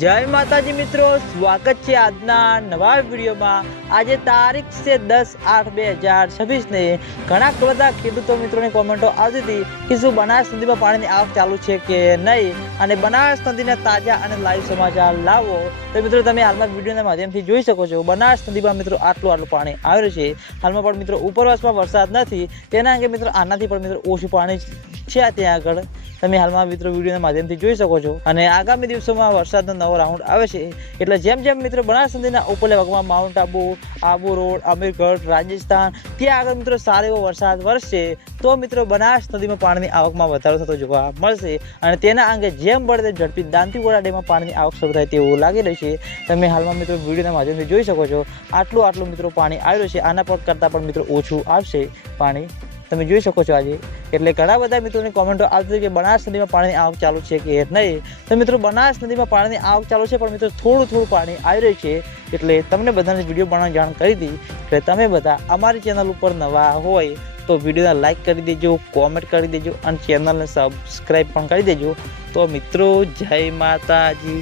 જય માતાજી મિત્રો, સ્વાગત છે આજના નવા વિડીયોમાં। આજે તારીખ છે 10/8/2026 ને ઘણા બધા ખેડૂતો મિત્રોની કોમેન્ટો આવતી હતી કે શું બનાસ નદીમાં પાણીની આવક ચાલુ છે કે નહીં, અને બનાસ નદીના તાજા અને લાઈવ સમાચાર લાવો। તો મિત્રો તમે હાલમાં વિડીયોના માધ્યમથી જોઈ શકો છો બનાસ નદીમાં મિત્રો આટલું પાણી આવી રહ્યું છે। હાલમાં પણ મિત્રો ઉપરવાસમાં વરસાદ નથી, તેના અંગે મિત્રો આનાથી પણ મિત્રો ઓછું પાણી છે ત્યાં આગળ, તમે હાલમાં મિત્રો વિડીયોના માધ્યમથી જોઈ શકો છો। અને આગામી દિવસોમાં વરસાદનો નવો રાઉન્ડ આવે છે, એટલે જેમ જેમ મિત્રો બનાસ નદીના ઉપરલે ભાગમાં માઉન્ટ આબુ રોડ, અમીરગઢ, રાજસ્થાન ત્યાં આગળ મિત્રો સારો એવો વરસાદ વરસશે તો મિત્રો બનાસ નદીમાં પાણીની આવકમાં વધારો થતો જોવા મળશે। અને તેના અંગે જેમ બળે તેમ ઝડપી દાંતીવાડા ડેમમાં પાણીની આવક શરૂ થાય તેવું લાગી રહ્યું છે। તમે હાલમાં મિત્રો વિડીયોના માધ્યમથી જોઈ શકો છો આટલું મિત્રો પાણી આવી રહ્યું છે, આના પર કરતાં પણ મિત્રો ઓછું આવશે પાણી, તમે જોઈ શકો છો આજે। એટલે ઘણા બધા મિત્રોની કોમેન્ટો આવતી કે બનાસ નદીમાં પાણીની આવક ચાલુ છે કે નહીં। તો મિત્રો બનાસ નદીમાં પાણીની આવક ચાલુ છે, પણ મિત્રો થોડું પાણી આવી રહ્યું છે, એટલે તમને બધાને વિડીયો બનાવવાની જાણ કરી હતી। એટલે તમે બધા અમારી ચેનલ ઉપર નવા હોય તો વિડીયોને લાઇક કરી દેજો, કોમેન્ટ કરી દેજો અને ચેનલને સબસ્ક્રાઈબ પણ કરી દેજો। તો મિત્રો જય માતાજી।